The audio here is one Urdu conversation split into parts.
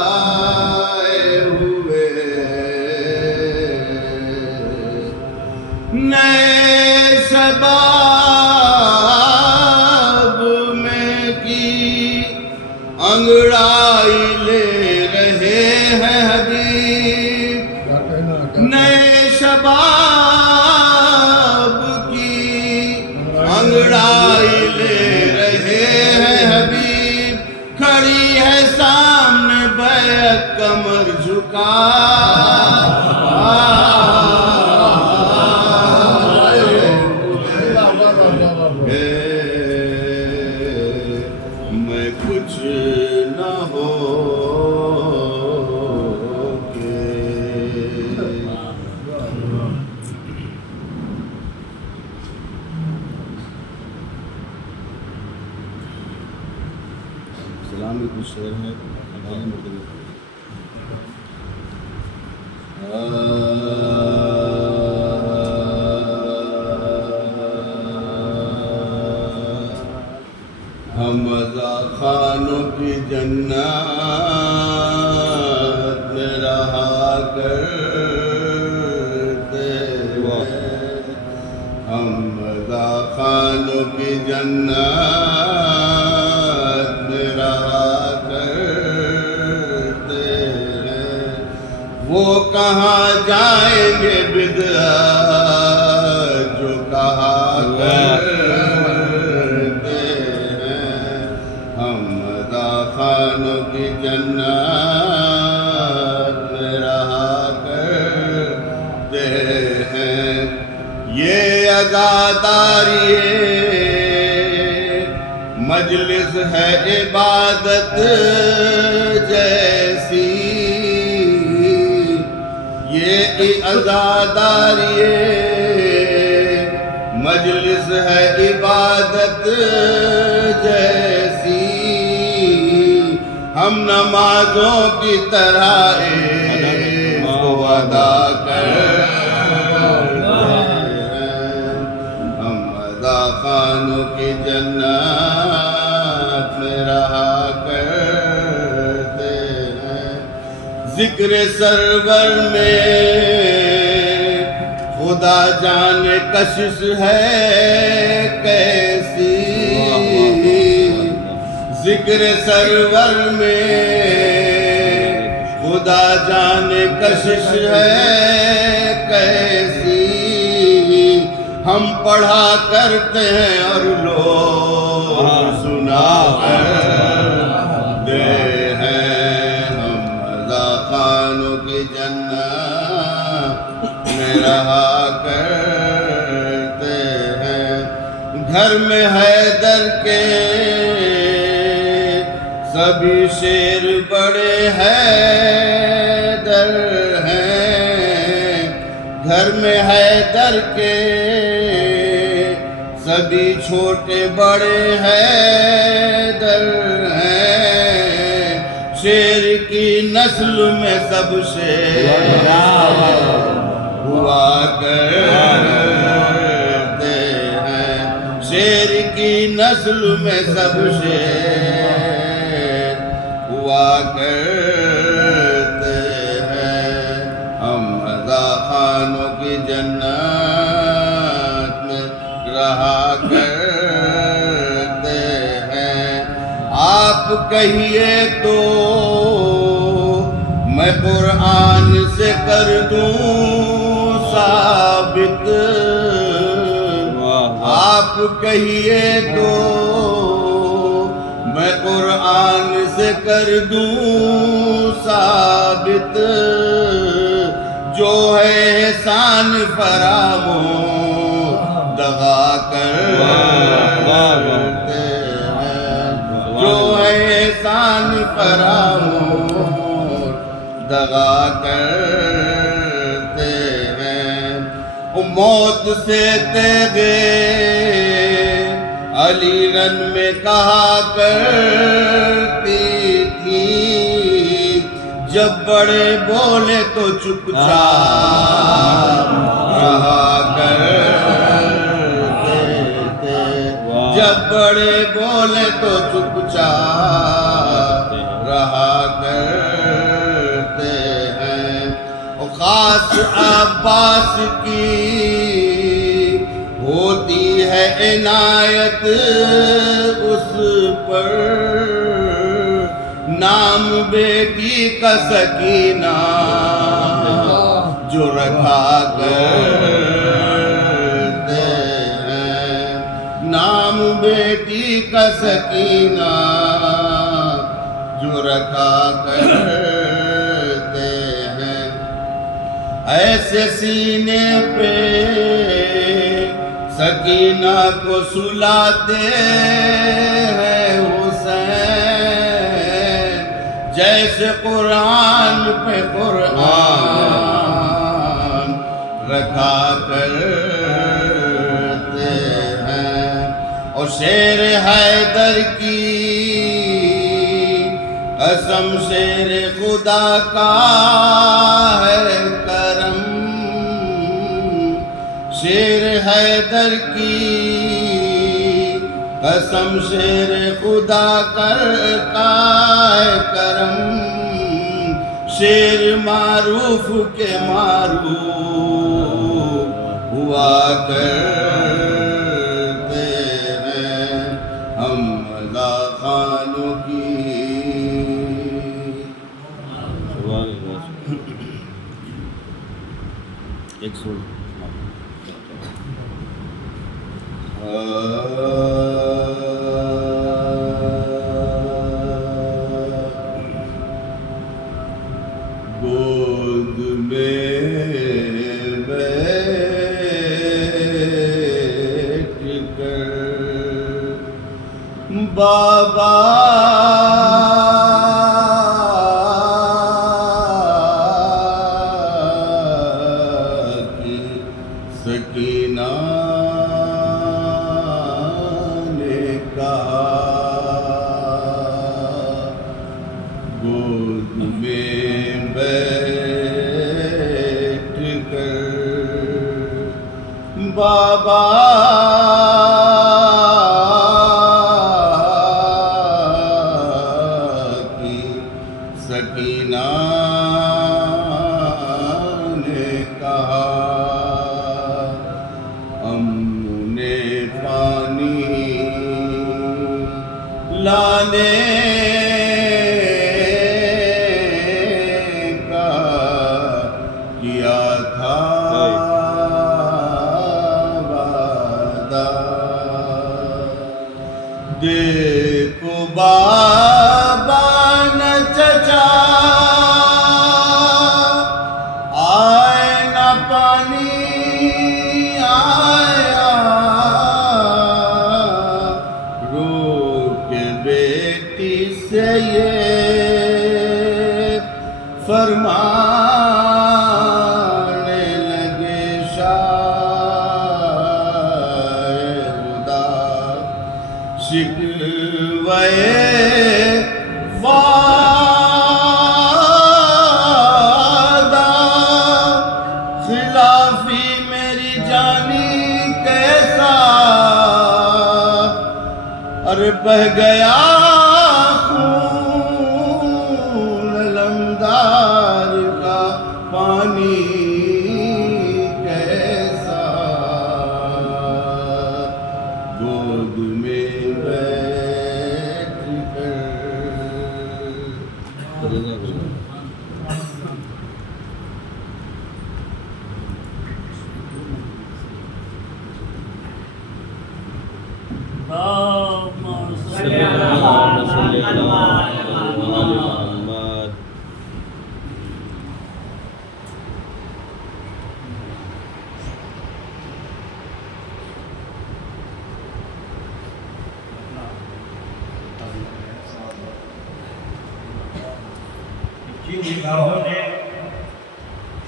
بچائے ہوئے نئے شباب میں کی انگڑائی لے رہے ہیں حبیب نئے شباب کی انگڑائی لے رہے ہیں حبیب کھڑی ہے سامنے بیعت کمر جھکا میں کچھ نہ ہو سلام کچھ شعر ہے ہم رضا خانوں کی جنت میں رہا کرتے ہیں ہم رضا خانوں کی جنت میں رہا کرتے ہیں وہ کہاں جائیں گے بدعت جو کہا خانوں کی جنت میں رہا کرتے ہیں یہ عزاداری مجلس ہے عبادت جیسی یہ عزاداری مجلس ہے عبادت جیسی ہم نمازوں کی طرح کو ادا کرتے ہیں ہم رضا خانوں کی جنت میں رہا کرتے ہیں ذکر سرور میں خدا جانے کشش ہے کیسی ذکر سرور میں خدا جانے کشش ہے کیسی ہم پڑھا کرتے ہیں اور لوگ سنا کرتے ہیں ہم رضا خانوں کی جنت میں رہا کرتے ہیں گھر میں حیدر کے سبھی شیر بڑے حیدر ہیں گھر میں حیدر کے سبھی چھوٹے بڑے حیدر ہیں شیر کی نسل میں سب شیر ہوا کرتے ہیں شیر کی نسل میں سب شیر ہوا کرتے ہیں ہم رضا خانوں کی جنت میں رہا کرتے ہیں آپ کہیے تو میں قرآن سے کر دوں ثابت آپ کہیے تو میں قرآن سے کر دوں ثابت جو ہے احسان فراموش دغا کرتے ہیں جو ہے احسان فراموش دغا کرتے ہیں موت سے تیغے علی رن میں کہا کرتی تھی جب بڑے بولے تو چپ چاپ رہا کرتے تھے جب بڑے بولے تو چپ چاپ رہا کرتے ہیں. خاص عباس کی ہوتی ہے عنایت اس پر، نام بیٹی کا سکینہ جو رکھا کرتے ہیں. نام بیٹی کا سکینہ جو رکھا کرتے ہیں. ایسے سینے پہ سکینہ کو سلاتے ہیں حسین، جیسے قرآن پہ قرآن رکھا کرتے ہیں. اور شیر حیدر کی قسم شیر خدا کا ہے کرم، شیر حیدر کی قسم شیر خدا کا ہے کرم. شیر معروف کے معروف ہوا کرتے ہیں ہم رضا خانوں کی. ایک سو گود میں بیٹھ کر بابا کی سکینہ نے کہا، گود میں بیٹھ کر بابا کی سکینہ نے کہا، نے پانی لانے کا کیا تھا وعدہ. دیکھو بابا نہ چچا آئے نہ پانی آیا، رو کے بیٹی سے یہ فرمانے لگے شاہ خدا، شکوے وعدہ خلافی میری جانی کیسا، اور بہ گیا خون علمدار کا پانی کیسا، گود میں بیٹھ کر. جن نگاہوں نے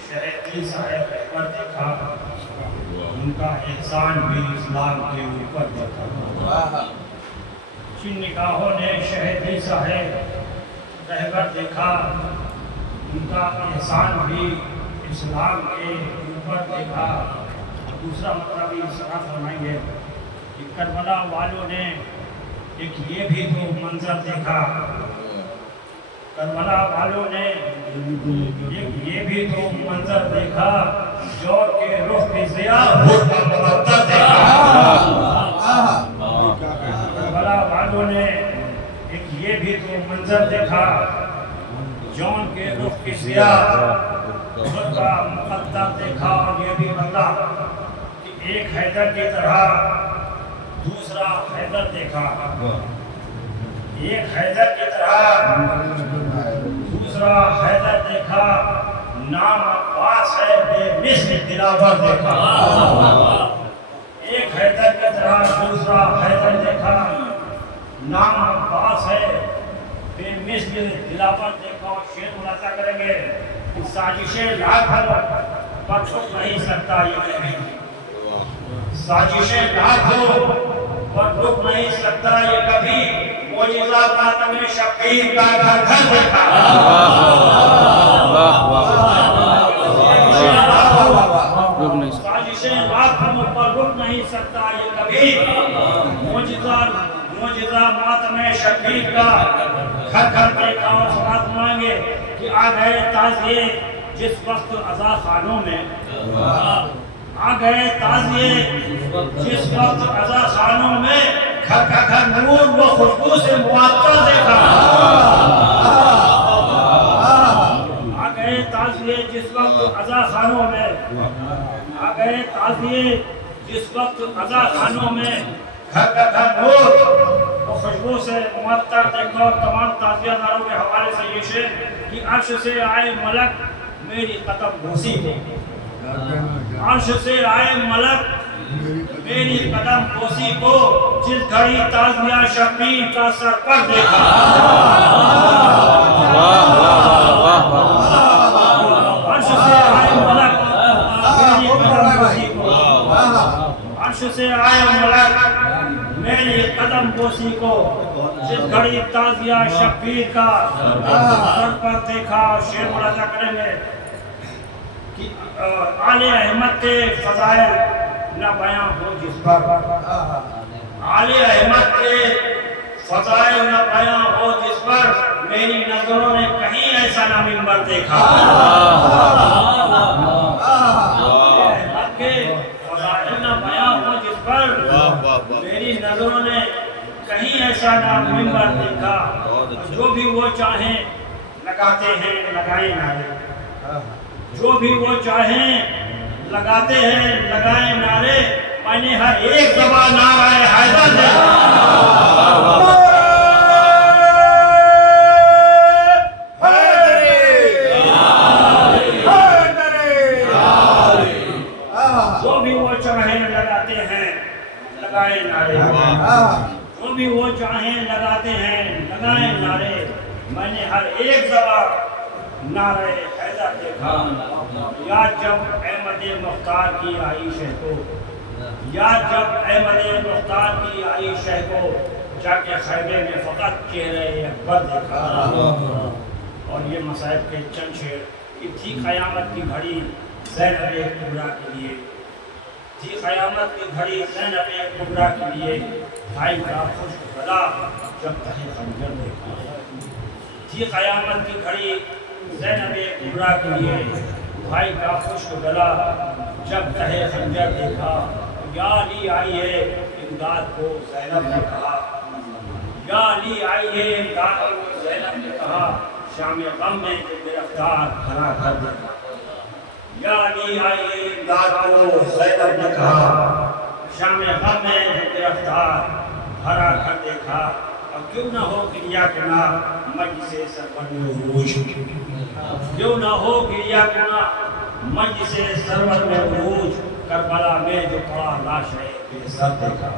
شہید صاحب پر دیکھا، ان کا احسان بھی اسلام کے اوپر دیکھا. جن نگاہوں نے شہید صاحب رہبر دیکھا، ان کا احسان بھی اسلام کے اوپر دیکھا. دوسرا مطلب یہ صرف فرمائیں گے کہ کربلا والوں نے ایک یہ بھی تو منظر دیکھا کربلا والوں نے، ایک یہ بھی تو منظر دیکھا، جور کے رخ پہ ضیاء ہوتا مقدر دیکھا۔ کربلا والوں نے ایک یہ بھی تو منظر دیکھا، جون کے رخ کی ضیاء ہوتا مقدر دیکھا۔ اور یہ بھی بتا کہ ایک حیدر کی طرح دوسرا حیدر دیکھا، ایک حیدر کی طرح دوسرا حیدر دیکھا، نام عباس ہے بے مثل دلاور دیکھا۔ ایک حیدر کی طرح دوسرا حیدر دیکھا، نام عباس ہے بے مثل دلاور دیکھا۔ اور شعر ملاحظہ کریں گے کہ سازشیں لاکھ ہو پر چھپ نہیں سکتا یہ کبھی، سازشیں لاکھ ہو پر رک نہیں سکتا یہ کبھی، معجزہ ماتم شبیر کا گھر گھر دیکھا۔ سازشیں لاکھ ہو پر رک نہیں سکتا یہ کبھی، معجزہ ماتم شبیر کا گھر گھر دیکھا۔ اور ساتھ مانگے کہ آ گئے تازیے جس وقت عزا خانوں میں، آ گئے تازیے جس وقت عزا خانوں میں، گھر کا گھر نور و خوشبو سے معطر دیکھا۔ آ گئے تازیے جس وقت عزا خانوں میں، آ گئے تازیے جس وقت عزا خانوں میں، گھر کا گھر نور و خوشبو سے معطر دیکھا۔ اور تمام تعزیہ داروں کے حوالے سے یہ شعر کہ عرش سے آئے ملک میری قدم بوسی کو، عرش سے آئے ملک میری قدم بوسی کو، جس گھڑی تعزیہ شبیر کا سر پر دیکھا۔ عرش سے آئے ملک میری قدم بوسی کو، عرش سے آئے ملک میری قدم بوسی کو، جس گھڑی تعزیہ شبیر کا سر پر دیکھا۔ شعر ملاحظہ کریں گے کہ آل احمد کے فضائل نہ بیاں ہو جس پر، آل احمد کے فضائل نہ بیاں ہو جس پر، میری نظروں نے کہیں ایسا نہ منبر دیکھا۔ احمد کے فضائل نہ بیاں ہو جس پر، میری نظروں نے کہیں ایسا نہ منبر دیکھا۔ جو بھی وہ چاہیں لگاتے ہیں لگائیں نعرے، جو بھی وہ چاہیں لگاتے ہیں لگائیں نعرے، میں نے ہر ایک زبان نعرہ حیدر دیکھا۔ جو بھی وہ چاہیں لگاتے ہیں لگائیں نعرے، جو بھی وہ چاہیں لگاتے ہیں لگائیں نعرے، میں نے ہر ایک زبان نعرہ حیدر دیکھا۔ یاد جب احمد مختار کی آئی شہ کو، یاد جب احمد مختار کی آئی شہ کو، جا کے خیمے میں فقط چہرہ اکبر دیکھا۔ اور یہ مصائب کے چند شعر کہ تھی قیامت کی گھڑی زینب کبریٰ کے لیے، تھی قیامت کی گھڑی زینب کبریٰ کے لیے، بھائی کا خشک گلا جب تہے خنجر دیکھا۔ تھی قیامت کی گھڑی زینب کبریٰ کے لیے، بھائی کا خشک گلا جب تہے خنجر دیکھا۔ یا علی آئیے امداد کو زینب نے کہا، یا علی آئیے امداد کو زینب نے کہا، شام غم میں جو گرفتار بھرا گھر دیکھا۔ یا علی آئیے امداد کو زینب نے کہا، شام غم میں جو گرفتار بھرا گھر دیکھا۔ اور کیوں نہ ہو گریا کنا مجلس سرور میں عروج، کیوں نہ ہو گریا کنا مجلس سرور میں عروج، کربلا میں جو پڑا لاش ہے بے سر دیکھا۔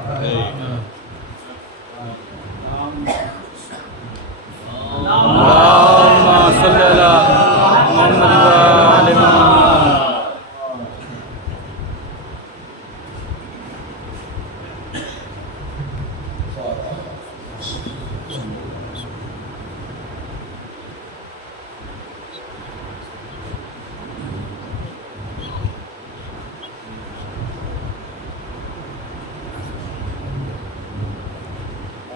اللهم صل على محمد وآل محمد۔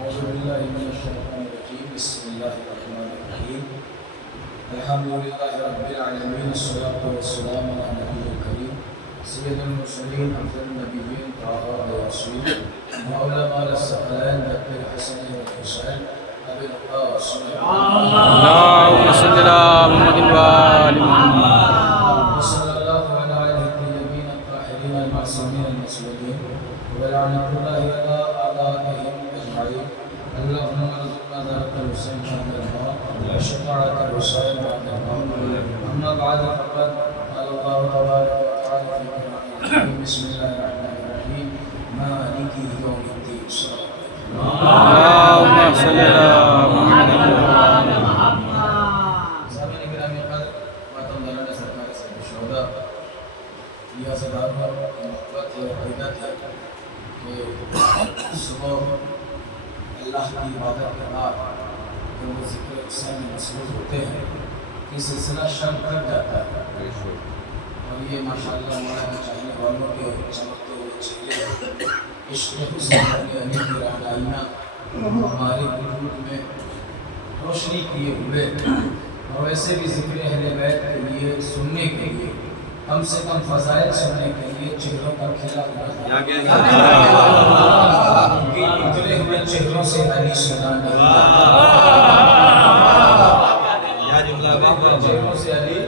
أعوذ بالله بالله من الشيطان الرجيم بسم الله الرحمن الرحيم الحمد لله رب العالمين الصلاة والسلام على النبي الكريم سيد المرسلين أفضل النبيين طه وياسين وعلماء الثقلين دكتور الحسن والحسين أبي القاسم اللهم صل على محمد وآل محمد وصلى الله على آله الطيبين الطاهرين المعصومين المسلمين ولعنة الله على أعدائهم أجمعين اللهم ارزقنا ذات الحسين بعد الماء وشفاعة الحسين بعد الماء أما بعد فقد قال الله تبارك وتعالى في القرآن بسم الله الرحمن الرحيم مالك يوم الدين اللهم صل على محمد سامعین گرامی قدر ماتمداران سرکار سے شہدا یہ صدار پر محبت اور عقیدت ہے کہ صبح اللہ کی عبادت کے بعد جب وہ ذکر حسین میں مصروف ہوتے ہیں یہ سلسلہ شب تک جاتا ہے اور یہ ماشاءاللہ ہمارے چاہنے والوں کے چمکتے ہوئے چہرے عشق حسین علی کی رہنمائیاں ہمارے وجود میں روشنی کیے ہوئے اور ویسے بھی ذکر اہل بیت کے لیے سننے کے لیے کم سے کم فضائل سننے کے لیے چہروں پر کھلا ہوا اترے ہوئے چہروں سے علی سنا نہیں چہروں سے علی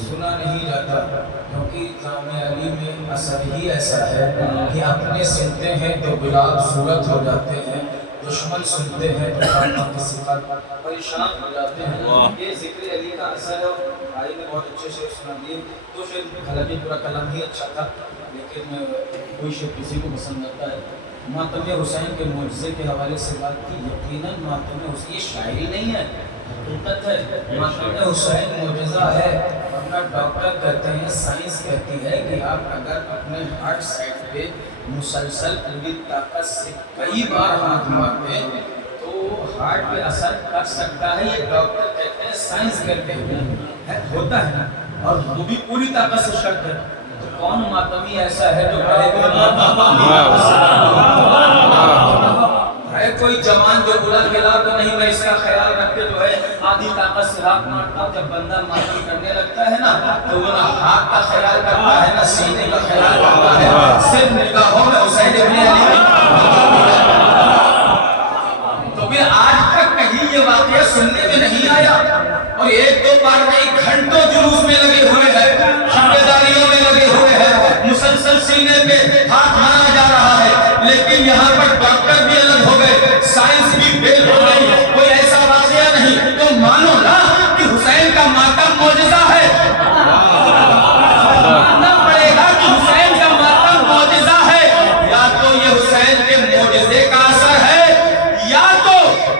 سنا نہیں جاتا کیونکہ جامع علی میں اثر ہی ایسا ہے کہ اپنے سنتے ہیں تو گلاب صورت ہو جاتے ہیں دشمن سنتے ہیں تو خاتمہ کی صفت پریشان ہو جاتے ہیں یہ ذکر علی کا اثر ہے بھائی نے بہت اچھے سے سنا دیے تو شاید حالانکہ پورا کلام ہی اچھا تھا لیکن کوئی شاید کسی کو پسند آتا ہے ماتم حسین کے معجزے کے حوالے سے بات کی یقیناً ماتم حسین یہ شاعری نہیں ہے حقیقت ہے ماتم حسین معجزہ ہے اپنا ڈاکٹر کہتے ہیں سائنس کہتی ہے کہ آپ اگر اپنے ہارٹ سائٹ پہ مسلسل قلبی طاقت سے کئی بار ہاتھ مارتے ہیں تو ہارٹ پہ اثر کر سکتا ہے یہ ڈاکٹر کہتے ہیں سائنس کہتے ہیں ہوتا ہے نا اور وہ بھی پوری طاقت سے شرط ہے تو کون ماتمی ایسا ہے جو کہے کہ ہے کوئی جوان جو بلند گلا تو نہیں میں اس کا خیال رکھ کے جو ہے آدھی طاقت سے ہاتھ مارتا ہوں جب بندہ ماتم کرنے لگتا ہے نا تو وہ نہ ہاتھ کا خیال کرتا ہے نہ سینے کا خیال کرتا ہے صرف نگاہوں میں حسین ابن علی تو پھر آج تک کہیں یہ واقعہ سننے میں نہیں آیا اور ایک دو بار نہیں گھنٹوں جلوس میں لگے ہوئے ہیں شبے داریوں میں لگے ہوئے ہیں مسلسل سینے پہ ہاتھ مارا جا رہا ہے لیکن یہاں پر ڈاکٹر بھی الگ ہو گئے سائنس بھی فیل ہو گئی کوئی ایسا واقعہ نہیں تو مانو نا کہ حسین کا ماتم معجزہ ہے ماننا پڑے گا کہ حسین کا ماتم معجزہ ہے یا تو یہ حسین کے معجزے کا اثر ہے یا تو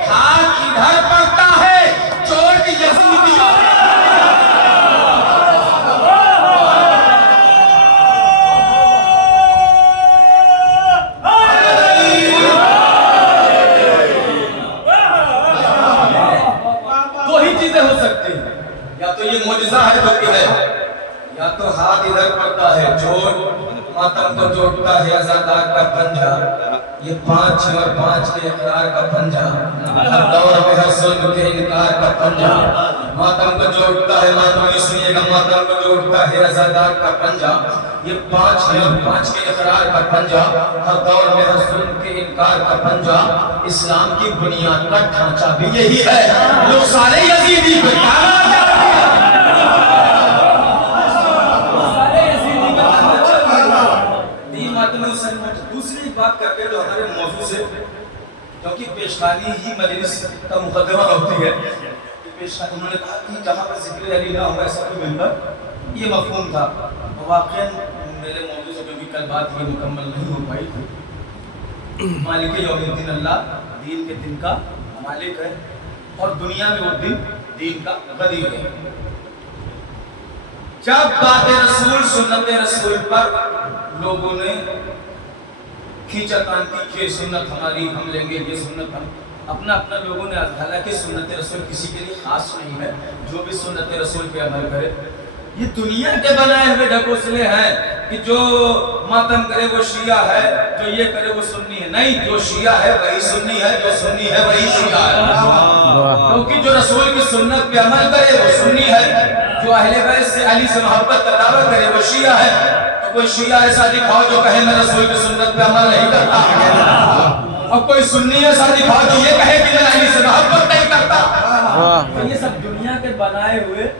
ہاتھ ادھر پڑتا ہے چوٹ یزیدیوں یہ معجزہ ہے جو کہ ہے یا تو ہاتھ ادھر پڑتا ہے چوٹ ماتم کو جوڑتا ہے عزادار کا پنجہ یہ 5 اور 5 کے اقرار کا پنجہ ہر دور میں ہر ظلم کے انکار کا پنجہ ماتم کو جوڑتا ہے ماتمی سنیے گا ماتم کو جوڑتا ہے عزادار کا پنجہ یہ 5 اور 5 کے اقرار کا پنجہ ہر دور میں ہر ظلم کے انکار کا پنجہ اسلام کی بنیاد کا ڈھانچہ بھی یہی ہے لوگ سارے یزیدی کو تالا جاتے ہیں دوسری بات کرتے ہیں جو ہمارے موضوع سے کیونکہ پیشخانی ہی مجلس کا مقدمہ ہوتی ہے پیشخانی انہوں نے کہا کہ جہاں پر ذکر علی نہ ہوا ایسا کوئی ممبر یہ مفہوم تھا واقعاً میرے موضوع سے کیونکہ کل بات یہ مکمل نہیں ہو پائی مالک یوم الدین اللہ دین کے دن کا مالک ہے اور دنیا میں وہ دین کا غدیر ہے جب بات رسول سنت رسول پر لوگوں نے کھینچا تان کی کہ سنت ہماری ہم لیں گے یہ سنت ہم اپنا لوگوں نے حالانکہ سنت رسول کسی کے لیے خاص نہیں ہے جو بھی سنت رسول پہ عمل کرے یہ دنیا کے بنائے ہوئے ڈھکوسلے ہیں کہ جو ماتم کرے وہ شیعہ ہے، جو یہ کرے وہ سنی ہے. نہیں، جو شیعہ ہے وہی سنی ہے، جو سنی ہے وہی شیعہ ہے. کیونکہ جو رسول کی سنت پہ عمل کرے وہ سنی ہے، جو اہل بیت سے علی سے محبت کا دعویٰ کرے وہ شیعہ ہے. تو کوئی شیعہ ایسا دکھاؤ جو کہے میں رسول کی سنت پہ عمل نہیں کرتا، اور کوئی سنی ایسا دکھاؤ جو یہ کہے کہ میں علی سے محبت نہیں کرتا. تو یہ سب دنیا کے بنائے ہوئے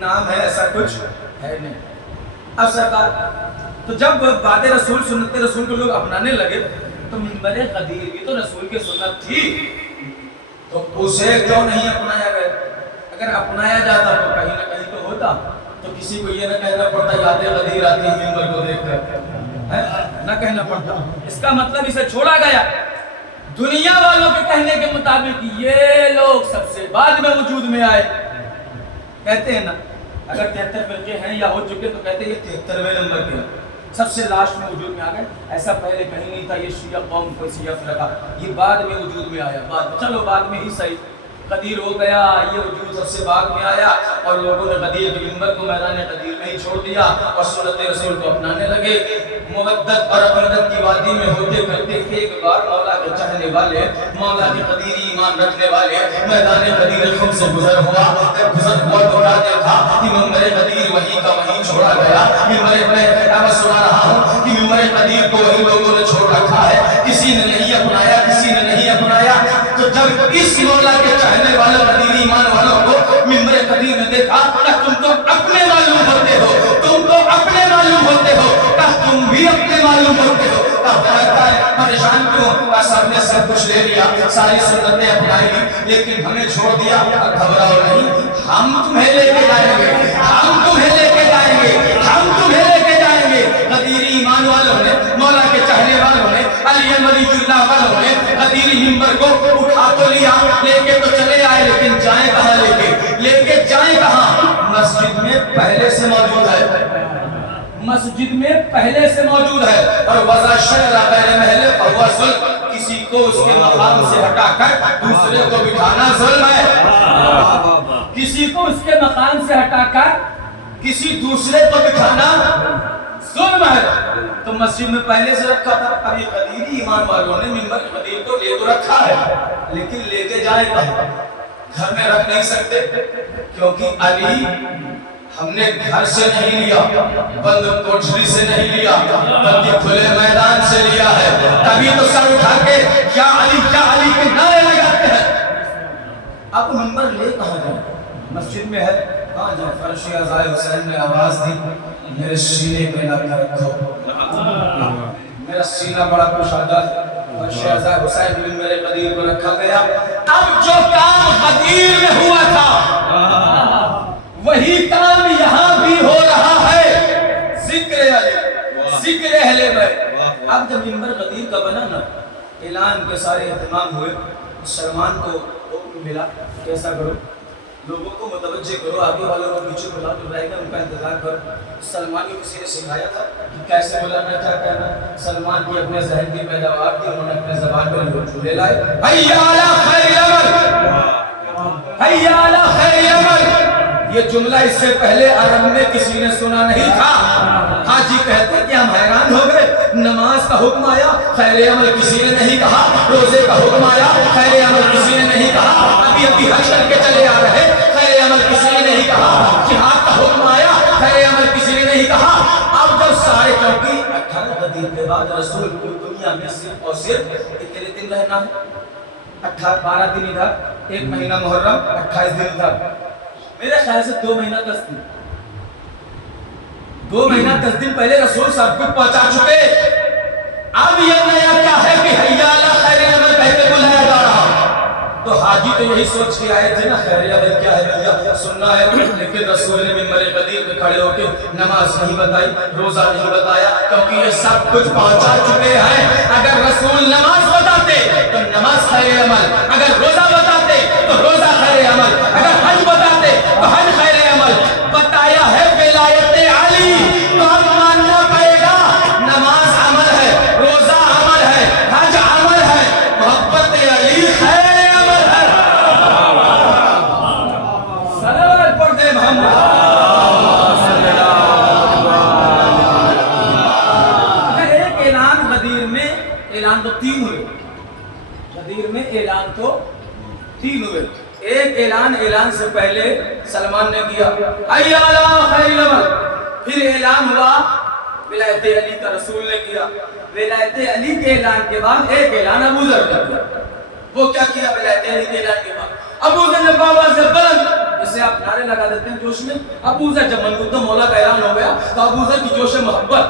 نام ہے، ایسا کچھ ہے نہیں. اب سرکار تو جب بات رسول سنت رسول کو لوگ اپنانے لگے تو منبر غدیر بھی تو رسول کی سنت تھی، تو اسے کیوں نہیں اپنایا گیا؟ اگر اپنایا جاتا تو کہیں نہ کہیں تو ہوتا، تو کسی کو یہ نہ کہنا پڑتا یادیں غدیر آتی ہیں منبر کو دیکھ کر، نہ کہنا پڑتا. اس کا مطلب اسے چھوڑا گیا. دنیا والوں کے کہنے کے مطابق یہ لوگ سب سے بعد میں وجود میں آئے. کہتے ہیں نا اگر 73 فرقے ہیں یا ہو چکے تو کہتے ہیں یہ 73ویں نمبر کے ہیں، سب سے لاسٹ میں وجود میں آ گئے. ایسا پہلے کہیں نہیں تھا یہ شیعہ قوم کوئی شیعہ فرقہ، یہ بعد میں وجود میں آیا. بعد میں چلو بعد میں ہی صحیح، غدیر ہو گیا، یہ وجود سب سے بعد میں آیا اور لوگوں نے غدیر کے منبر کو میدان غدیر میں ہی چھوڑ دیا اور سنت رسول کو اپنانے لگے. مودت اور عقیدت کی وادی میں ہوتے کرتے ایک بار مولا کے چاہنے والے، مولا کے قدیری ایمان رکھنے والے میدان غدیر خم سے گزر ہوا. جب گزر ہوا تو کیا دیکھا کہ منبر غدیر وہیں کا وہیں چھوڑا گیا. میں سنا رہا ہوں کہ منبر غدیر کو وہی لوگوں نے چھوڑ رکھا ہے، کسی نے نہیں اپنایا، کسی نے نہیں اپنایا. تو جب اس مولا کے چاہنے والے قدیری ایمان والوں کو منبر غدیر میں دیکھا کہ تم تو اپنے معلوم ہوتے ہو، تم تو اپنے معلوم ہوتے ہو، کہ تم بھی اپنے معلوم ہوتے ہو. پریشان کیوں؟ سب نے سب کچھ لے لیا، ساری سنتیں اپنائی لی، لیکن ہمیں چھوڑ دیا. گھبراؤ نہیں، ہم تمہیں لے کے جائیں گے، ہم تمہیں لے کے جائیں گے، ہم تمہیں لے کے جائیں گے. قدیری ایمان والوں نے، مولا کے چاہنے والوں نے، علی ولی اللہ والوں نے قدیری منبر کو اٹھا تو لیا، لے کے تو چلے آئے، لیکن جائیں کہاں؟ لے کے جائیں کہاں؟ مسجد میں پہلے سے موجود ہے، مسجد میں پہلے سے موجود ہے. اور وضع شرع غیر محل فہو ظلم، کسی کو اس کے مقام سے ہٹا کر دوسرے کو بٹھانا ظلم ہے. کسی کو اس کے مقام سے ہٹا کر کسی دوسرے کو بٹھانا ظلم ہے. تو مسجد میں پہلے سے رکھا تھا. اب یہ قدیری ایمان والوں نے منبر غدیر کو لے تو رکھا ہے، لیکن لے کے جائے کہاں؟ گھر میں رکھ نہیں سکتے، کیونکہ علی ہم نے گھر سے نہیں لیا، بند کوٹھری سے نہیں لیا، بلکہ کھلے میدان سے لیا ہے. تبھی تو سر اٹھا کے کیا علی کے نعرے لگاتے ہیں. اب منبر لے کہاں جائیں؟ مسجد میں ہے، کہاں جائیں؟ فرش عزائے حسین نے آواز دی میرے سینے پہ لا کر رکھو. میرا سینہ بڑا کشادہ ہے، فرش عزائے حسین بھی میرے قدیر کو رکھا گیا. اب جو کام قدیر میں ہوا تھا وہی کام یہاں بھی ہو رہا ہے. ذکر علی، ذکر اہل بیت. اب جب منبر غدیر کا بنا نا، اعلان کے سارے اہتمام ہوئے، سلمان کو حکم ملا کیسا کرو، لوگوں کو متوجہ کرو، آگے والوں کو پیچھے بلاؤ، جو رہے گا ان کا انتظار کرو. سلمان کو کسی نے سکھایا تھا کہ کیسے بلانا، کیا کہنا. سلمان کی اپنے ذہن کی پیداوار تھی، انہوں نے اپنے زبان پر جھولے لائے. حی علی خیر العمل، حی علی خیر العمل. یہ جملہ اس سے پہلے عرب میں کسی نے سنا نہیں تھا. حاجی کہتے کہ ہم حیران ہو گئے، نماز کا حکم آیا، خیر عمل کسی نے نہیں کہا. روزے کا حکم آیا، خیر عمل کسی نے نہیں کہا. ابھی حج کر کے چلے آ رہے، خیر عمل کسی نے نہیں کہا. جہاد کا حکم آیا، خیر عمل کسی نے نہیں کہا. اب جب سارے چوکی 18 دن کے بعد رسول کو دنیا میں صرف اور صرف کتنے دن رہنا ہے؟ 12 دن ادھر، ایک مہینہ محرم، 28 دن ادھر. میرے خیال سے 2 مہینہ 10 دن، 2 مہینہ 10 دن پہلے رسول سب کچھ پہنچا چکے. اب یہ نیا کیا ہے کہ حی علی خیر العمل کہہ کے بلایا جا رہا. تو حاجی تو یہی سوچ کے آئے تھے نا خیر العمل کیا ہے بھیا سننا ہے. لیکن رسول نے منبر غدیر پہ کھڑے ہو کے نماز نہیں بتائی، روزہ نہیں بتایا، کیونکہ یہ سب کچھ پہنچا چکے ہیں. اگر رسول نماز بتاتے تو نماز خیر عمل، اگر روزہ بتاتے تو روزہ خیر عمل، اگر حج بتاتے تو حج خیر عمل. بتایا ہے ولایت علی تو اب ماننا پڑے گا. نماز عمل ہے، روزہ عمل ہے، حج عمل ہے، محبت علی خیر عمل ہے. صلوات پڑھ دے محمد. اعلان سے پہلے سلمان نے کیا حی علی خیر العمل، پھر اعلان ہوا ولایت علی کا، رسول نے کیا۔ ولایت علی کے اعلان کے بعد ایک اعلان ابو ذر نے کیا۔ وہ کیا کیا ولایت علی کے اعلان کے بعد؟ ابو ذر نے بابا سے بلند، جسے آپ نعرے لگا دیتے ہیں جوش میں، ابو ذر جب منقود مولا کا اعلان ہو گیا تو ابو ذر کی جوش محبت،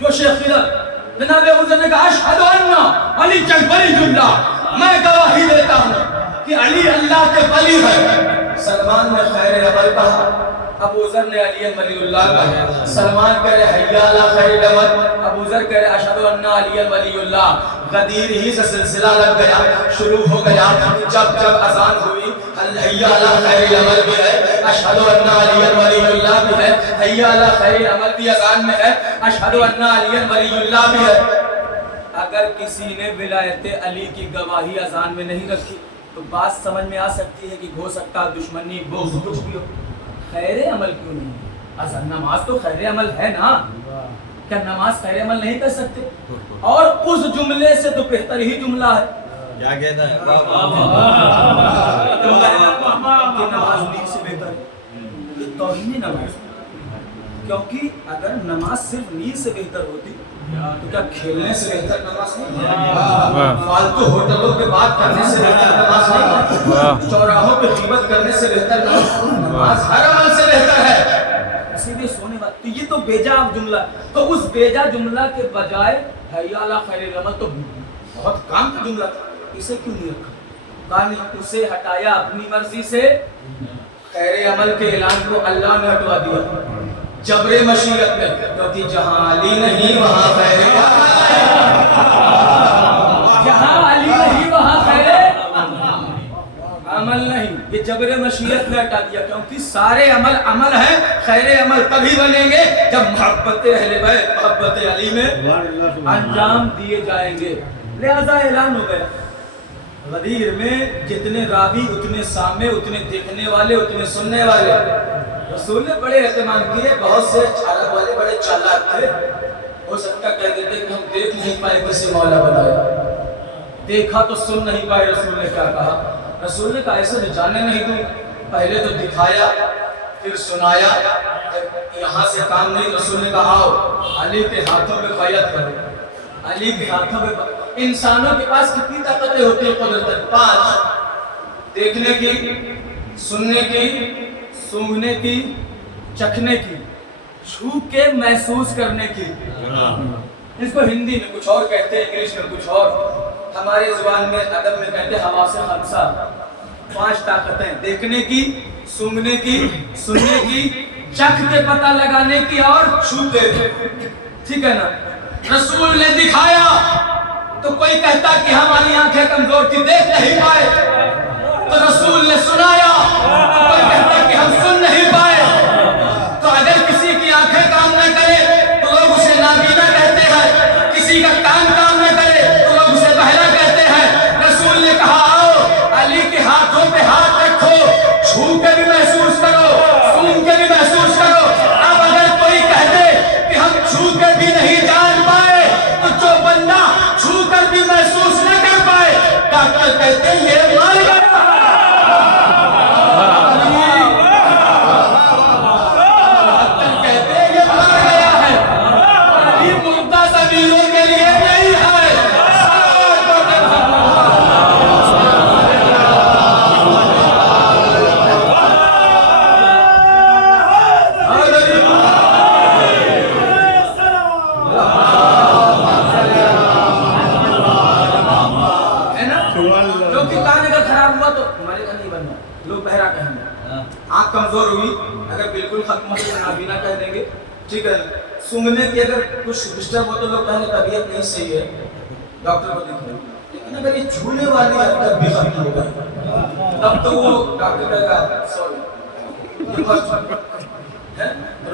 جوش خلت، جناب ابو ذر نے کہا اشہد ان علی ولی اللہ، میں گواہی دیتا ہوں کہ علی اللہ کے ولی ہے۔ سلمان نے خیر عمل کہا، ابو ذر نے علی ولی اللہ کہا۔ سلمان کہہ رہے حی علی خیر العمل، ابو ذر کہہ رہے اشہد ان علی ولی اللہ۔ غدیر ہی سے سلسلہ لگ گیا، شروع ہو گیا۔ جب اذان ہوئی حی علی خیر العمل بھی ہے، اشہد ان علی ولی اللہ بھی ہے، حی علی خیر العمل بھی اذان میں ہے، اشہد ان علی ولی اللہ بھی ہے۔ اگر کسی نے ولایت علی کی گواہی اذان میں نہیں رکھی تو بات سمجھ میں آ سکتی ہے کہ ہو سکتا دشمنی بغض کچھ بھی ہو، خیر عمل کیوں نہیں؟ اذان نماز تو خیر عمل ہے نا، کیا نماز خیر عمل نہیں کر سکتے؟ اور اس جملے سے تو بہتر ہی جملہ ہے، کیا کہتا ہے؟ کہ نماز نیک سے بہتر ہے، یہ توہین نماز، کیونکہ اگر نماز صرف نیک سے بہتر ہوتی تو کیا کھیلنے سے بہتر نماز نہیں؟ فالتو ہوٹلوں پہ بات کرنے سے بہتر نماز نہیں؟ چوراہوں پہ غیبت کرنے سے بہتر نماز ہر عمل سے بہتر ہے۔ اسی لیے سونے بات، تو یہ تو بیجا جملہ، تو اس بیجا جملہ کے بجائے حی علی خیر العمل تو بہت کام کا جملہ تھا، اسے کیوں نہیں رکھا؟ کہا نہیں، اسے ہٹایا اپنی مرضی سے، خیر عمل کے اعلان کو اللہ نے ہٹوا دیا جبر مشیت میں، کیونکہ جہاں علی نہیں وہاں خیر جہاں علی نہیں وہاں خیر عمل نہیں، یہ جبر مشیت میں ہٹا دیا، کیونکہ سارے عمل عمل ہے، خیر عمل تبھی بنیں گے جب محبت اہل بیت محبت علی میں انجام دیے جائیں گے۔ لہذا اعلان ہو گیا، غدیر میں جتنے راوی اتنے سامع، اتنے دیکھنے والے، اتنے سننے والے۔ رسول نے بڑے اہتمام کیے، بہت سے عرب والے بڑے چالاک تھے، ہو سکتا کہہ دیتے کہ ہم دیکھ نہیں پائے کسی مولا بنایا، دیکھا تو سن نہیں پائے۔ رسول نے کیا کہا؟ رسول نے کہا ایسے جانے نہیں دوں، پہلے تو دکھایا پھر سنایا، جب یہاں سے کام نہیں، رسول نے کہا آؤ علی کے ہاتھوں پہ بیعت کرو، علی کے ہاتھوں پہ۔ انسانوں کے پاس کتنی طاقتیں ہوتی ہیں قدرت؟ 5، دیکھنے کی، سننے کی، سونگھنے کی، چکھنے کی، چھو کے محسوس کرنے کی۔ اس کو ہندی میں کچھ اور کہتے ہیں، انگلش میں کچھ اور، ہمارے زبان میں ادب میں کہتے ہیں حواس خمسہ، 5 طاقتیں، دیکھنے کی، سونگھنے کی، سننے کی، چکھ کے پتہ لگانے کی اور چھو کے، ٹھیک ہے نا؟ رسول نے دکھایا تو کوئی کہتا کہ ہماری آنکھیں کمزور تھی دیکھ نہیں پائے، تو رسول نے سنایا تو کوئی کہتا کہ ہم سن نہیں پائے۔ تو اگر کسی کی آنکھیں کام نہ کرے تو لوگ اسے نابینا کہتے ہیں، کسی کا کام نہ کرے تو لوگ اسے بہرا کہتے ہیں۔ رسول نے کہا آؤ علی کے ہاتھوں پہ ہاتھ رکھو، چھو کے بھی محسوس کرو، سن کے بھی محسوس کرو۔ اب اگر کوئی کہہ دے کہ ہم چھو کے بھی نہیں جان پائے تو جو بندہ چھو کر بھی محسوس نہ کر پائے، ڈاکٹر کہتے ہیں یہ مر گیا۔ آنکھ کمزور ہوئی اگر بالکل ختم ہو تو نابینا کہہ دیں گے، ٹھیک ہے۔ سونگھنے کی اگر کچھ ڈسٹرب ہو تو لوگ کہیں گے طبیعت نہیں صحیح ہے، ڈاکٹر کو دکھائیں۔ لیکن اگر یہ چھونے والی حد تک بھی ختم ہو گئی تب تو وہ ڈاکٹر کہے گا سوری،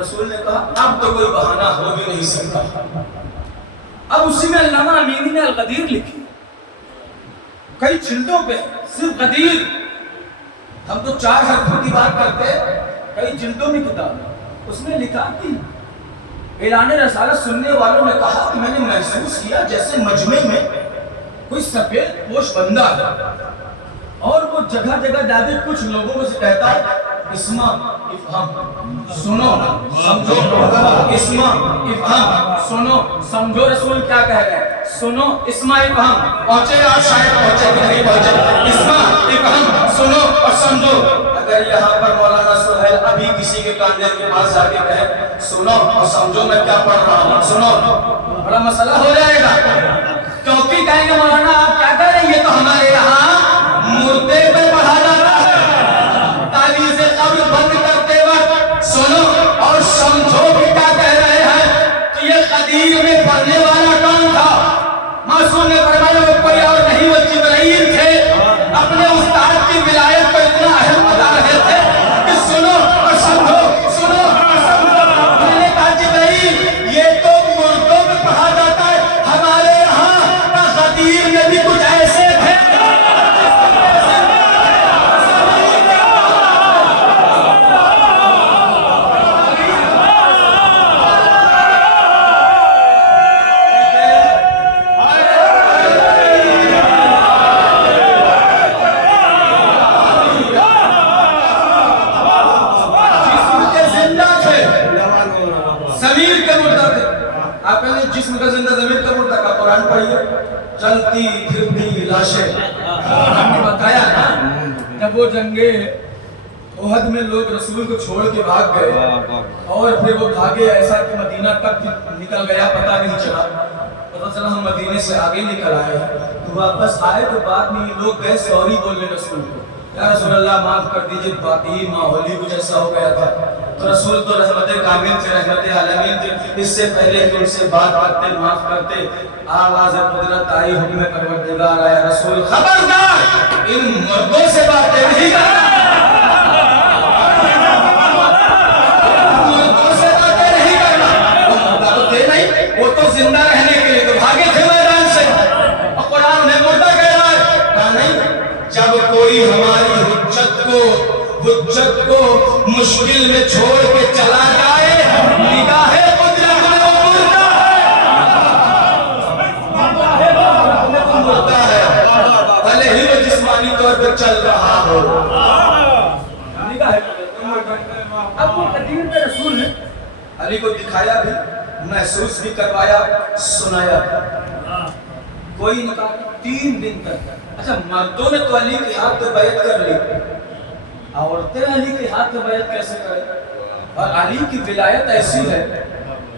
رسول نے کہا اب تو کوئی بہانہ ہو بھی نہیں سکتا۔ اب اسی میں علامہ امینی نے الغدیر لکھی، کئی جلدوں پہ صرف غدیر، ہم تو 4 حرفوں کی بات کرتے، کئی جلدوں میں کتاب، اس میں لکھا کہ اعلان رسالت سننے والوں نے کہا کہ میں نے محسوس کیا جیسے مجمع میں کوئی سفید پوش بندہ ہے، اور وہ جگہ جگہ جا کے کچھ لوگوں کو سے کہتا ہے اسما افہم سنو سمجھو، اسما افہم سنو سمجھو۔ رسول کیا کہہ رہے ہیں؟ سنو اسما افہم، پہنچے آپ شاید پہنچے کہ نہیں پہنچے، اسما افہم سنو اور سمجھو۔ اگر یہاں پر مولانا سہیل ابھی کسی کے کاندھے کے پاس آ کے کہے سنو اور سمجھو میں کیا پڑھ رہا ہوں، سنو، بڑا مسئلہ ہو جائے گا، کیونکہ کہیں گے مولانا آپ کیا کہہ رہے ہیں، یہ تو ہمارے یہاں مردے پہ پڑھا جاتا ہے، تعویذ قبر بند کرتے وقت سنو اور سمجھو کہ کیا کہہ رہے ہیں۔ تو یہ قدیر میں پڑھنے والا کون تھا؟ معصوم نے فرمایا وہ کوئی اور نہیں، وہ جبرائیل تھے، اپنے استاد کی ولایت کو اتنا اہم بتا رہے تھے کہ سنو اور سمجھو، سنو اور سمجھو۔ میں نے کہا جبرائیل یہ تو مردوں میں پڑھا جاتا ہے، ہمارے یہاں قدیر میں بھی کچھ ایسے تھے۔ جسم کا زندہ ضمیر کا مردہ کا قرآن پڑھیے، چلتی پھرتی لاشیں۔ ہم نے بتایا نا جب وہ جنگے احد میں لوگ رسول کو چھوڑ کے بھاگ گئے اور پھر وہ بھاگے ایسا کہ مدینہ تک نکل گیا، پتہ نہیں چلا، پتہ چلا ہم مدینے سے آگے نکل آئے، تو واپس آئے تو بعد میں یہ لوگ گئے سوری بولنے رسول کو، یا رسول اللہ معاف کر دیجئے، باقی ماحولی کچھ ایسا ہو گیا تھا۔ تو رسول تو رحمت کامل تھے، رحمت عالمین تھے، اس سے پہلے کہ ان سے بات کرتے معاف کرتے آواز قدرت آئی، حکم پروردگار آیا، رسول خبردار ان مردوں سے باتیں نہیں کرنا، مردوں سے باتیں نہیں کرنا۔ وہ مردہ تو تھے نہیں، وہ تو زندہ رہنے کے لیے تو بھاگے تھے میدان سے، اور قرآن نے مردہ کہہ رہا ہے، کہا نہیں جب کوئی ہماری حجت کو مشکل میں چھوڑ کے چلا جائے، نگاہ قدرت میں وہ مردہ ہے، بھلے ہی وہ جسمانی طور پر چل رہا ہو۔ نگاہ اب وہ قدیر میں رسول ہے، علی کو دکھایا بھی، محسوس بھی کروایا، سنایا، کوئی نہ کہا 3 دن تک۔ اچھا مردوں نے تو علی کے ہاتھ پہ بیعت کر لی، عورتیں علی کے ہاتھ پہ بیعت کیسے کریں؟ اور علی کی ولایت ایسی ہے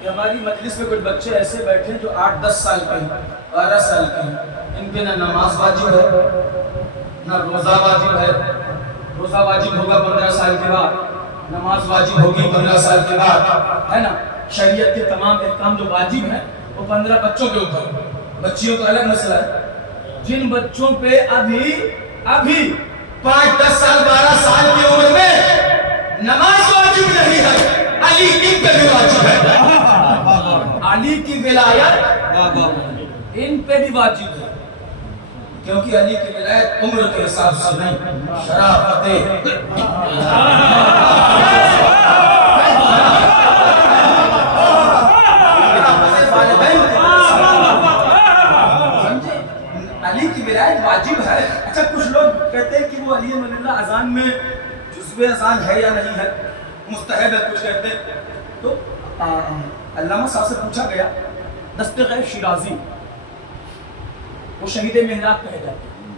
کہ ہماری مجلس میں کچھ بچے ایسے بیٹھے جو 8-10 سال کے ہیں، 12 سال کے ہیں، ان پہ نہ نماز واجب ہے نہ روزہ واجب ہے، روزہ واجب ہوگا 15 سال کے بعد، نماز واجب ہوگی 15 سال کے بعد، ہے نا، شریعت کے تمام احکام جو واجب ہیں وہ 15 بچوں کے اوپر، بچیوں کا الگ مسئلہ ہے۔ جن بچوں پہ ابھی 5-10 سال 12 سال کی عمر میں نماز واجب نہیں ہے، علی ان پہ بھی واجب ہے، علی کی ولایت ان پہ بھی واجب ہے، کیونکہ علی کی ولایت عمر کے حساب سے نہیں، شرافت علی کی ولایت واجب ہے۔ اچھا کچھ لوگ کہتے ہیں کہ وہ علی ولی اللہ اذان میں جزو اذان ہے یا نہیں ہے، مستحب ہے، کچھ کہتے ہیں۔ تو علامہ صاحب سے پوچھا گیا، دست غیب شیرازی وہ شہید محراب کہے جاتے ہیں،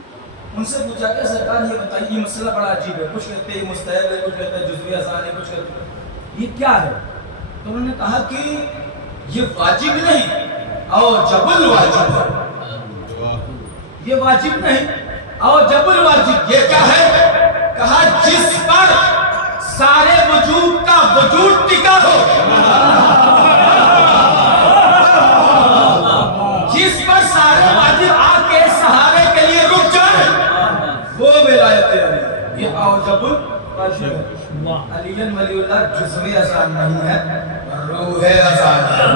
ان سے پوچھا کہ سرکار یہ بتائیے یہ مسئلہ بڑا عجیب ہے، کچھ کہتے ہیں یہ مستحب ہے، کچھ کہتے ہیں جزو اذان ہے، کچھ کہتے ہیں یہ کیا ہے؟ تو انہوں نے کہا کہ یہ واجب نہیں اور جب الواجب ہے، یہ واجب نہیں اور جب الواجب یہ کیا ہے؟ کہا جس پر سارے وجود کا وجود ٹکا ہو، جس پر سارے واجب آ کے سہارے کے لیے رک جائے، وہ ولایت علی، یہ جب الواجب ہے۔ علی ولی اللہ جزو اذان نہیں ہے، روح اذان ہے،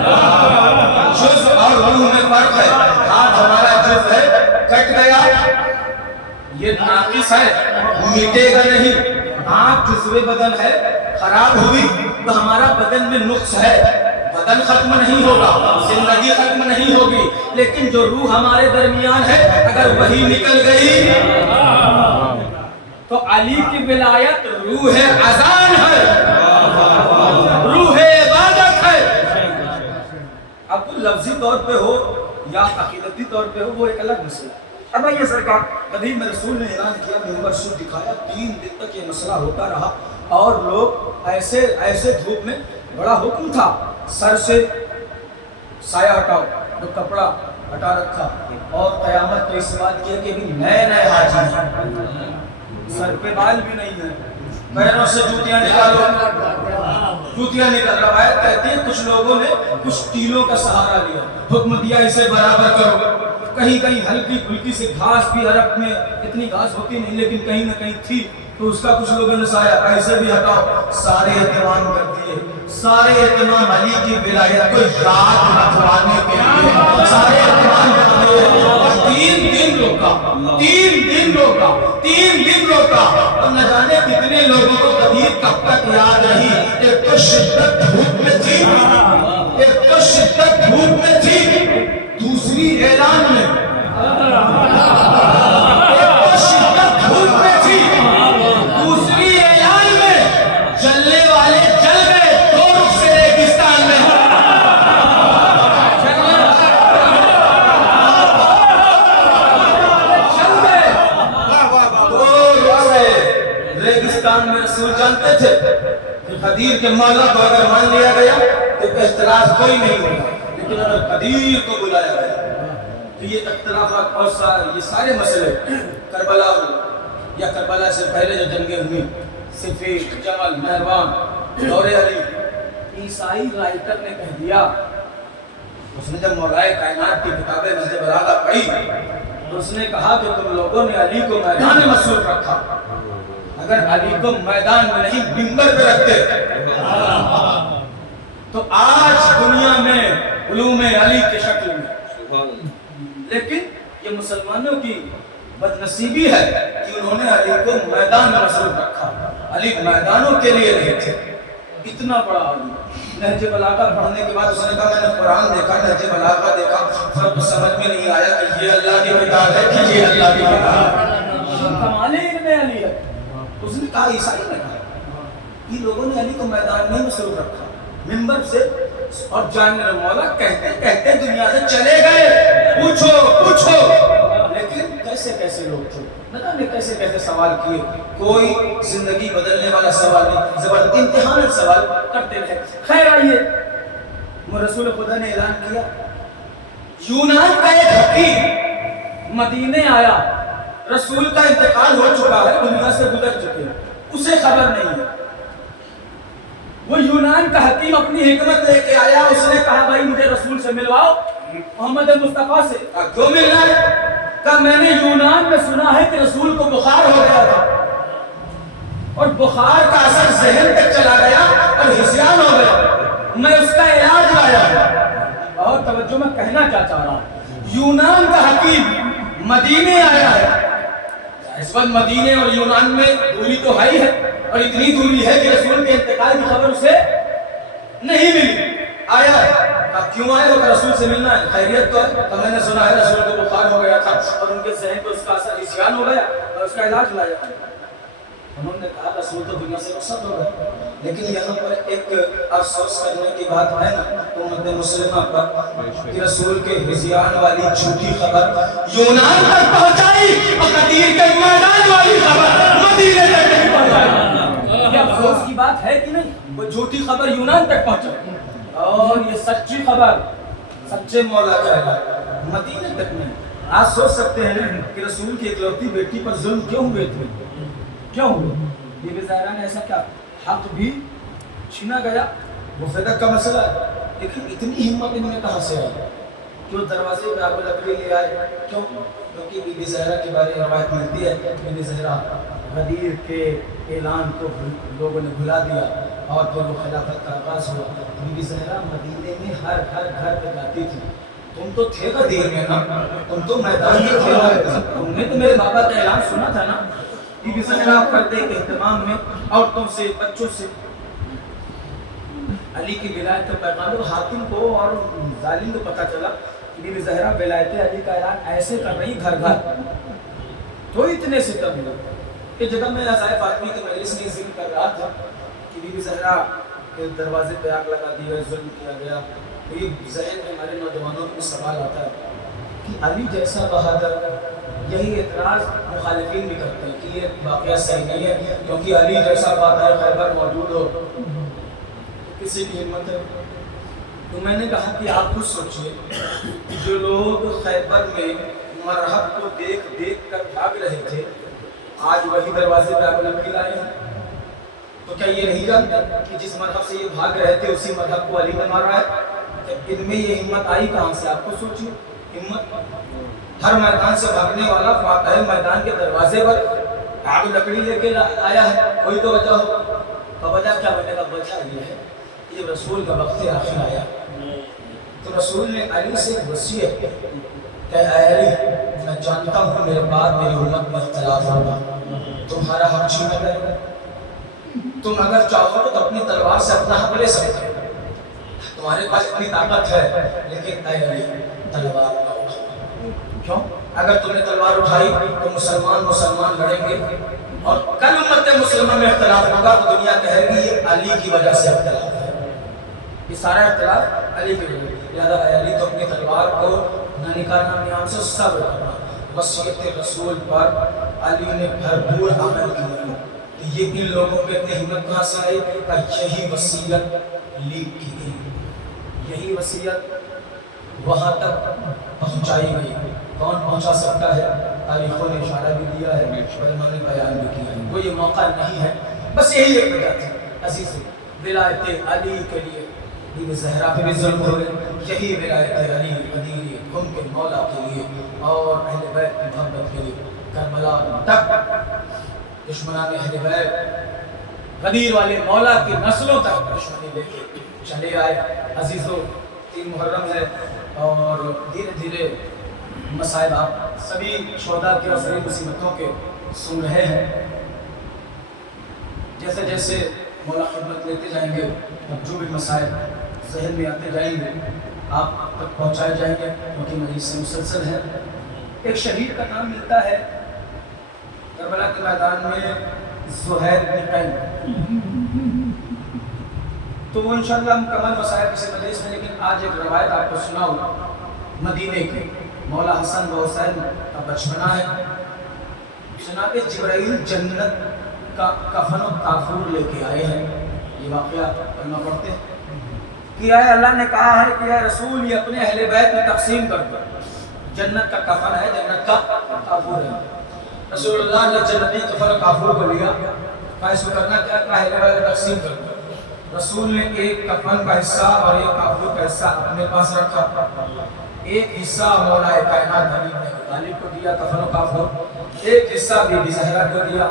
جز اور روح میں فرق ہے، ہاتھ ہمارا جز ہے، کٹ گیا یہ ناقص ہے، مٹے گا نہیں، آنکھ جزو بدن ہے، خراب ہوئی تو ہمارا بدن میں نقص ہے، بدن ختم نہیں ہوگا، زندگی ختم نہیں ہوگی، لیکن جو روح ہمارے درمیان ہے اگر وہی نکل گئی تو علی کی ولایت روح اذان ہے، روح عبادت ہے۔ اب تو لفظی طور پہ ہو یا عقیدتی طور پہ ہو وہ ایک الگ مسئلہ ہے۔ اب یہ سرکار قدیم میں رسول نے اعلان کیا، منبر سے دکھایا، 3 دن تک یہ مسئلہ ہوتا رہا اور لوگ ایسے دھوپ میں، بڑا حکم تھا سر سے سایہ ہٹاؤ، جو کپڑا ہٹا رکھا، اور قیامت کا اس بات کیا کہ ابھی نئے حاجی ہیں، سر پہ بال بھی نہیں ہے، پیروں سے جوتیاں نکالو، جوتیاں نکال۔ روایت کہتی ہے کچھ لوگوں نے کچھ تیلوں کا سہارا لیا، حکم دیا اسے برابر کرو۔ کہیں کہیں ہلکی پھلکی سے گھاس بھی، عرب میں اتنی گھاس ہوتی نہیں لیکن کہیں نہ کہیں تھی، تو اس کا کچھ لوگوں نے سایہ ایسے بھی ہٹاؤ، سارے اہتمام کر دیے، سارے اہتمام علی کی ولایت کو یاد رکھوانے کے لیے سارے اہتمام کر دیے۔ اور 3 دن روکا اور نہ جانے کتنے لوگوں کو قدیر کب تک یاد رہی۔ ایک تو شدت دھوپ میں تھی، دوسری اعلان میں، چلنے والے چل گئے 2 رخ سے ریگستان میں، چل گئے 2 رخ سے ریگستان میں۔ رسول جانتے تھے کہ قدیر کے مولا کو اگر مان لیا گیا تو اختلاف کوئی نہیں ہوگا، لیکن اگر قدیر کو بلایا گیا تو یہ اختلافات اور یہ سارے مسئلے کربلا یا کربلا سے پہلے جو جنگیں ہوئی، صفین، جمل، مہربان، دور علی، عیسائی رائٹر نے کہہ دیا، اس نے جب مولائے کائنات کی کتابیں نہج بلاغہ پڑھی تو اس نے کہا کہ تم لوگوں نے علی کو میدان میں مصروف رکھا، اگر علی کو میدان میں نہیں منبر پہ رکھتے تو آج دنیا میں علوم علی کے شکل میں۔ لیکن یہ مسلمانوں کی بدنصیبی ہے کہ انہوں نے علی کو میدان میں مصروف رکھا، علی میدانوں کے لیے نہیں تھے۔ اتنا بڑا علی نہج بلاغہ پڑھنے کے بعد اس نے کہا میں نے قرآن دیکھا، نہج بلاغہ دیکھا، فرق سمجھ میں نہیں آیا کہ یہ اللہ کی کتاب ہے کہ یہ اللہ کی کتاب ہے۔ کمال علم علی ہے۔ اس نے کہا، عیسائی نے کہا، یہ لوگوں نے علی کو میدان میں مصروف رکھا منبر سے، اور جاننے مولا کہتے کہتے دنیا سے چلے گئے۔ پوچھو لیکن کیسے لوگ تھے، نہ جانے کیسے سوال کیے، کوئی زندگی بدلنے والا سوال نہیں، زبردست امتحان سوال کرتے رہے۔ خیر آئیے، رسول خدا نے اعلان کیا، یونان کا ایک حکیم مدینے آیا، رسول کا انتقال ہو چکا ہے، دنیا سے گزر چکے ہیں، اسے خبر نہیں ہے۔ وہ یونان کا حکیم اپنی حکمت لے کے آیا، اس نے کہا بھائی مجھے رسول سے ملواؤ، محمد مصطفیٰ سے۔ کیوں ملنا ہے؟ کہا میں نے یونان میں سنا ہے کہ رسول کو بخار ہو گیا تھا، اور بخار کا اثر ذہن تک چلا گیا اور ہسیان ہو گیا، میں اس کا علاج لایا۔ اور توجہ میں کہنا کیا چاہ رہا ہوں، یونان کا حکیم مدینے آیا ہے، اس وقت مدینے اور یونان میں دوری تو ہے ہی ہے، اور اتنی دوری ہے کہ رسول کے انتقال کی خبر اسے نہیں ملی۔ آیا ہے، اب کیوں آئے ہو کہ رسول سے ملنا ہے؟ خیریت تو ہے، تو میں نے سنا ہے رسول کو بخار ہو گیا تھا اور ان کے ذہن کو اس کا اثر ہسیان ہو گیا اور اس کا علاج لایا۔ انہوں نے کہا رسول تو دنیا سے رخصت ہو گئے، لیکن یہاں پر ایک افسوس کرنے کی بات ہے نا امت مسلمہ پر کہ رسول کے ہزیان والی جھوٹی خبر یونان تک پہنچائی اور قدیر کے میدان والی خبر مدینے تک نہیں پہنچائی۔ یہ افسوس کی بات ہے کہ نہیں؟ وہ جھوٹی خبر یونان تک پہنچائی اور یہ سچی خبر سچے مولا کا ہے مدینے تک نہیں۔ آج سوچ سکتے ہیں کہ رسول کی اکلوتی بیٹی پر ظلم کیوں ہوئے تھے، کیوں ہوئے؟ بی بی زہرا نے ایسا کیا حق بھی چھینا گیا، وہ صدق کا مسئلہ ہے، لیکن اتنی ہمت ان میں کہاں سے آئی؟ کیوں دروازے پہ آگ لکڑی لے آئے؟ کیوں؟ کیونکہ بی بی زہرا کے بارے میں روایت ملتی ہے بی بی زہرا غدیر کے اعلان کو لوگوں نے بھلا دیا اور پھر وہ خلافت کا آغاز ہوا۔ بی بی زہرا مدینے میں ہر گھر پہ جاتی تھی۔ تم تو تھے غدیر میں نا، تم تو میدان میں تھے، تم نے تو میرے بابا کا اعلان سنا تھا نا۔ بی بی زہرا پردے کے اہتمام میں عورتوں سے بچوں سے علی کی ولایت کا پیغام حاکم کو اور ظالم کو پتہ چلا کہ بی بی زہرا ولایت علی کا اعلان ایسے کر رہی گھر گھر، تو اتنے ستم ہوئے کہ جب میں عزائے فاطمی کی مجلس میں ذکر کر رہا تھا کہ بی بی زہرا کے دروازے پہ آگ لگا دی گئی، ظلم کیا گیا، تو یہ ذہن میں ہمارے نوجوانوں کو سوال آتا ہے کہ علی جیسا بہادر، یہی اعتراض مخالفین بھی کرتے ہیں کہ یہ واقعہ صحیح نہیں ہے، کیونکہ علی جیسا فاتح خیبر موجود ہو تو کسی کی ہمت ہے؟ تو میں نے کہا کہ آپ خود سوچئے، جو لوگ خیبر میں مرحب کو دیکھ دیکھ کر بھاگ رہے تھے، آج وہی دروازے پہ آگ لکڑی لائے ہیں، تو کیا یہ نہیں جانتے کہ جس مرحب سے یہ بھاگ رہے تھے اسی مرحب کو علی نے مارا ہے؟ ان میں یہ ہمت آئی کہاں سے؟ آپ کو سوچئے، ہمت ہر میدان سے بھاگنے والا فاتح میدان کے دروازے پر آگ لکڑی لے کے آیا ہے، کوئی تو وجہ ہو۔ تو وجہ کیا بنے گا؟ وجہ یہ ہے کہ رسول کا وقت آخر آیا تو رسول نے علی سے وصیت کہ اے علی، میں جانتا ہوں میرے بعد میری امت میں اختلاف ہوگا، تمہارا حق چھینا گیا، تم اگر چاہو تو اپنی تلوار سے اپنا حق لے سکتے، تمہارے پاس اتنی طاقت ہے، لیکن اے علی تلوار نہ اٹھاؤ۔ کیوں؟ اگر تم نے تلوار اٹھائی تو مسلمان لڑیں گے، اور کل امت مسلمہ میں اختلاف ہوگا تو دنیا کہے گی یہ علی کی وجہ سے اختلاف ہے، یہ سارا اختلاف علی کی وجہ سے۔ لہذا اے علی تو اپنی تلوار کو نہ نکالنا نیام سے صبر کرنا۔ وصیت رسول پر علی نے بھرپور عمل کیا۔ یہ ان لوگوں کے اتنی ہمت کہاں سے آئی کہ یہی وصیت لیک کی گئی، یہی وصیت وہاں تک پہنچائی گئی۔ کون پہنچا سکتا ہے؟ تاریخوں نے اشارہ بھی دیا ہے، علماء نے بیان بھی کیا ہے، وہ یہ موقع نہیں ہے۔ بس یہی ایک وجہ تھی عزیز، ولایت علی کے لیے بی بی زہرا پہ بھی ظلم ہو گئے، یہی ولایت علی غدیر ان کے مولا کے لیے اور اہل بیت کی محبت کے لیے کربلا تک دشمنان اہل بیت غدیر والے مولا کی نسلوں تک دشمنی لے کے چلے آئے۔ عزیزو، 3 محرم ہے اور دھیرے دھیرے مصائب آپ سبھی شہداء کے اور سبھی مصیبتوں کے سن رہے ہیں۔ جیسے جیسے مولا خدمت لیتے جائیں گے، جو بھی مسائل ذہن میں آتے جائیں گے آپ تک پہنچائے جائیں گے، کیونکہ مجلس سے مسلسل ہے۔ ایک شہید کا نام ملتا ہے کربلا کے میدان میں، زہیر بن قین، تو وہ انشاءاللہ مکمل مسائل کسی مجلس میں، لیکن آج ایک روایت آپ کو سناؤں مدینے کی۔ مولا حسن و حسین کا بچپنا ہے، جناب جبرائیل جنت کا کفن و کافور لے کے آئے ہیں۔ یہ واقعہ کلمہ پڑھتے ہیں کہ اے اللہ نے کہا ہے کہ اے رسول یہ اپنے اہل بیت میں تقسیم کر دو، جنت کا کفن ہے، جنت کا کافور ہے۔ رسول اللہ نے جنتی کفن و کافور کو لیا، کہا اس کو کرنا کیا؟ کہا اہل بیت میں تقسیم کر دو۔ رسول نے ایک کفن کا حصہ اور ایک کافور کا حصہ اپنے پاس رکھا، ایک حصہ مولا کائنات علی نے غالب کو دیا کفن و کافور، ایک حصہ بی بی زہرا کو دیا،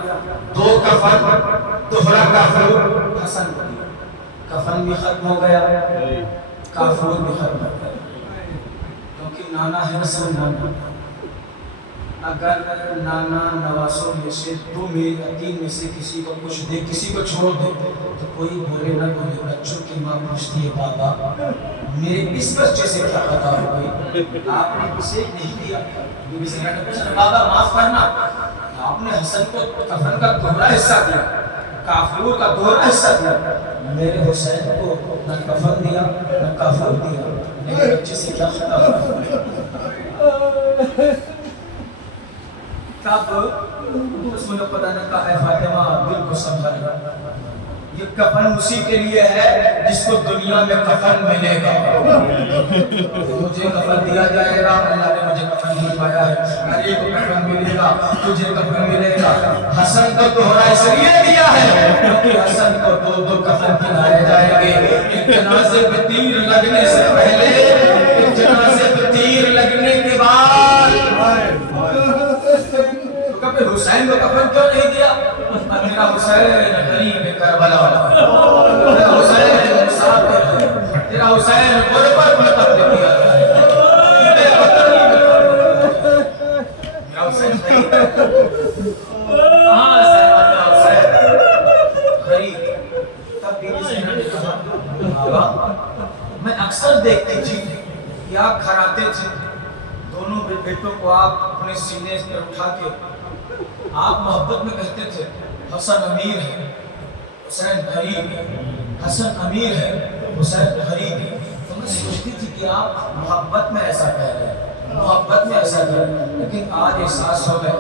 2 کفن 2 کافور حسن کو دیا۔ کفن بھی ختم ہو گیا، کافور بھی ختم ہو گیا، کیونکہ نانا ہے نسل نانا۔ اگر نانا نواسوں میں سے 2 میں یا 3 میں سے کسی کو کچھ دے، کسی کو چھوڑ دے، تو کوئی بولے نہ بولے، بچوں کی ماں پوچھتی ہے بابا میرے اس بچے سے کیا خطا ہو گئی؟ آپ نے اسے نہیں دیا۔ بی بی زہرا نے پوچھا بابا معاف کرنا، آپ نے حسن کو کفن کا 2 حصہ دیا، کافور کا 2 حصہ دیا، میرے حسین کو نہ کفن دیا نہ کافور دیا، میرے بچے سے کیا خطا ہو گئی؟ تب اس میں خدا نے کہا اے فاطمہ دل کو سنبھال، یہ کفن اسی کے لیے ہے جس کو دنیا میں کفن ملے گا۔ مجھے کفن دیا جائے گا، اللہ نے مجھے کفن دلوایا ہے، علی کو کفن ملے گا، تجھے کفن ملے گا۔ حسن کو دوہرا اس لیے دیا ہے کیونکہ حسن کو 2 کفن پہنائے جائیں گے، ایک جنازے پہ تیر لگنے سے پہلے، ایک جنازے پہ تیر لگنے کے بعد۔ تو کبھی حسین کو کفن کیوں نہیں دیا؟ میرا حسین غریب کربلا والا، میرا حسین مسافر ہے، تیرا حسین غربت میں قتل کیا جائے، میرا حسین غریب ہے، کہاں سے میرا حسین غریب؟ تب بھی کسی نے کہا بابا میں اکثر دیکھتی تھی کہ آپ گھر آتے تھے، دونوں بیٹوں کو آپ اپنے سینے پر اٹھا کے آپ محبت میں کہتے تھے حسن امیر ہے حسین غریب ہے، حسن امیر ہے حسین غریب ہے، تو میں سوچتی تھی کہ آپ محبت میں ایسا کہہ رہے ہیں، محبت میں ایسا کہہ رہے ہیں، لیکن آج احساس ہو گیا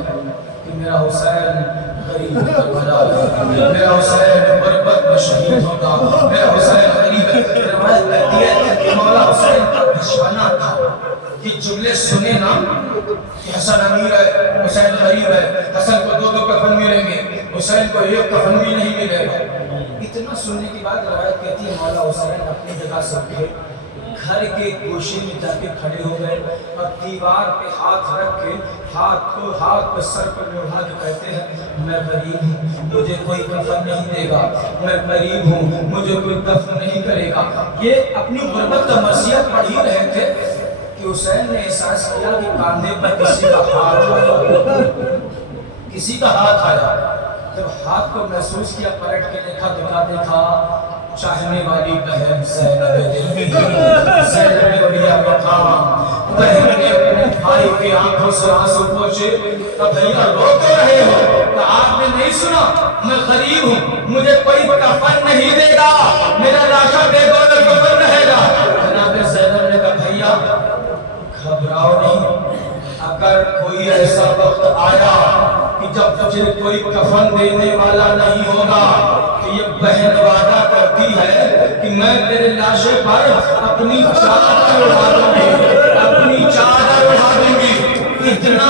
کہ میرا حسین غریب کربلا ہے، میرا حسین غربت میں شہید ہوگا، میرا حسین غریب ہے۔ روایت کہتی ہے کہ مولا حسین کا دشمنا تھا، یہ جملے سنے نا کہ حسن امیر ہے حسین غریب ہے، حسن کو 2 کفن ملیں گے، حسین کو 1 کفن بھی نہیں ملے گا، اتنا سننے کے بعد روایت کہتی ہے مولا حسین اپنی جگہ سے اٹھے، گھر کے گوشے میں جا کے کھڑے ہو گئے اور دیوار پہ ہاتھ رکھ کے ہاتھ پہ سر پر اٹھا کے کہتے ہیں میں غریب ہوں مجھے کوئی کفن نہیں دے گا، میں غریب ہوں مجھے کوئی دفن نہیں کرے گا۔ یہ اپنی غربت کا مرثیہ پڑھ ہی رہے تھے کہ حسین نے احساس کیا کہ کاندھے پر کسی کا ہاتھ آیا، کسی کا ہاتھ آیا، جب ہاتھ کو محسوس کیا پلٹ کے دیکھا چاہنے والی بہن زینب دل کی زینب بھیا مقام، بہن نے اپنے بھائی کی آنکھوں سے آنسو پوچھے کہ بھیا رو تو رہے ہو، کہ آپ نے نہیں سنا میں غریب ہوں مجھے کوئی کفن نہیں دے گا، میرا لاشا بے گور کفن رہے گا۔ جناب زینب نے کہا بھیا گھبراؤ نہیں، اگر کوئی ایسا وقت آیا کہ جب تجھے کوئی کفن دینے والا نہیں ہوگا تو یہ بہن وعدہ کرتی ہے کہ میں تیرے لاشے پر اپنی چادر اڑا دوں گی، اپنی چادر اڑا دوں گی۔ اتنا